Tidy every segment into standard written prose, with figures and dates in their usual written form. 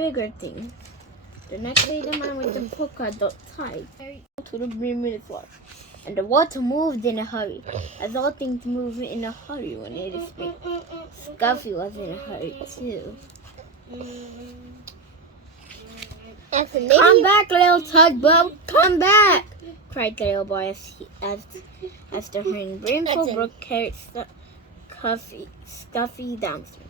bigger things. The next day, the man with the polka dot tied to the brim with his water, and the water moved in a hurry, as all things move in a hurry when it is big. Scuffy was in a hurry too. "Come back, little tugboat! Come back!" cried the little boy as the hurrying brimful brook carried Scuffy downstream.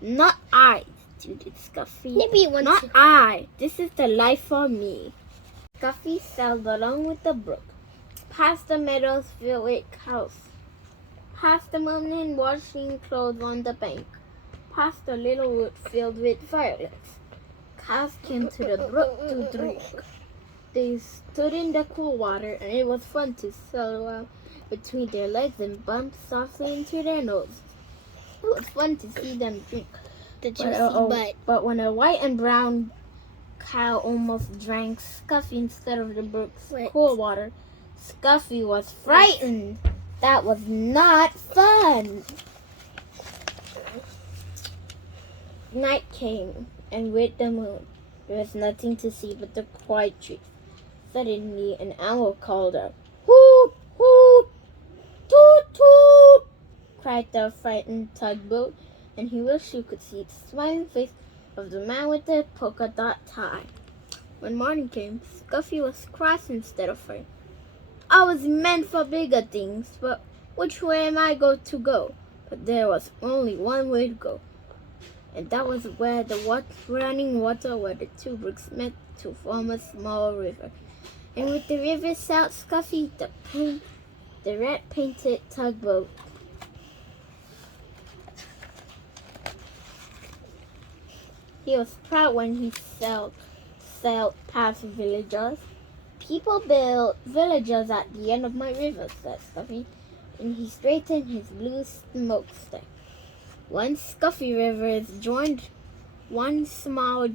"Not I," stuttered Scuffy. "Not I. This is the life for me." Scuffy sailed along with the brook, past the meadows filled with cows, past the women washing clothes on the bank, past the little wood filled with violets. Cows came to the brook to drink. They stood in the cool water, and it was fun to sail around between their legs and bump softly into their noses. It was fun to see them drink. But when a white and brown cow almost drank Scuffy instead of the brook's cool water, Scuffy was frightened. That was not fun. Night came, and with the moon, there was nothing to see but the quiet trees. Suddenly, an owl called out, "Hoot, hoot, toot, toot!" cried the frightened tugboat, and he wished he could see the smiling face of the man with the polka dot tie. When morning came, Scuffy was cross instead of frightened. "I was meant for bigger things, but which way am I going to go?" But there was only one way to go, and that was where the running water where the two brooks met to form a small river. And with the river sailed Scuffy, the red-painted tugboat. He was proud when he sailed past villagers. "People build villages at the end of my river," said Scuffy, and he straightened his blue smokestack. One Scuffy river is joined, one small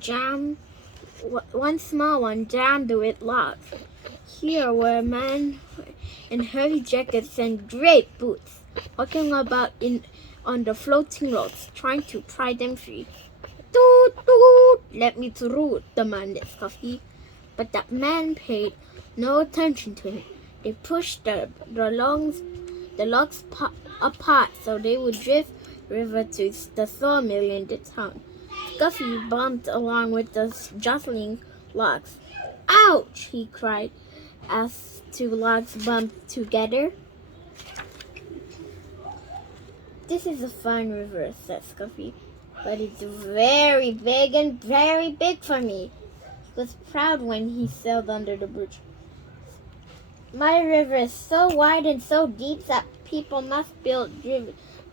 one jammed with logs. Here were men in heavy jackets and great boots, walking about on the floating logs, trying to pry them free. "Toot, toot! Let me through," demanded Scuffy. But that man paid no attention to him. They pushed the logs apart so they would drift river to the sawmill in the town. Scuffy bumped along with the jostling logs. "Ouch!" he cried as two logs bumped together. "This is a fine river," said Scuffy, "but it's very big and very big for me." He was proud when he sailed under the bridge. "My river is so wide and so deep that people must build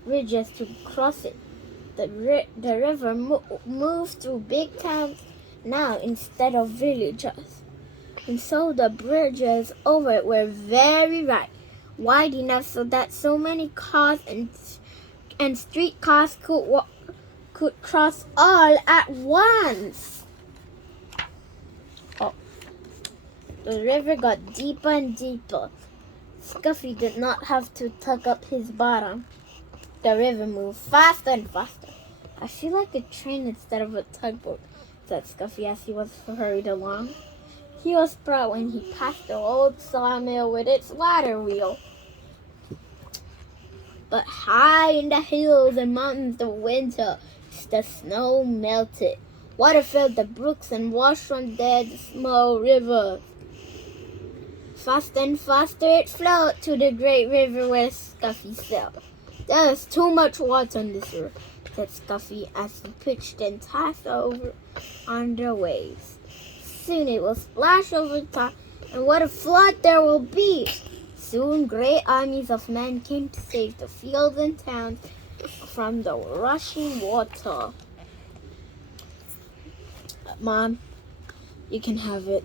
bridges to cross it. The river moves through big towns now instead of villages. And so the bridges over it were very wide enough so that so many cars and streetcars could cross all at once." Oh. The river got deeper and deeper. Scuffy did not have to tug up his bottom. The river moved faster and faster. "I feel like a train instead of a tugboat," said Scuffy as he was hurried along. He was proud when he passed the old sawmill with its water wheel. But high in the hills and mountains of winter, the snow melted. Water filled the brooks and washed from there the small rivers. Faster and faster it flowed to the great river where Scuffy sailed. "There is too much water in this river," said Scuffy as he pitched and tossed over on the waves. Soon it will splash over the top, and what a flood there will be! Soon great armies of men came to save the fields and towns from the rushing water. Mom, you can have it.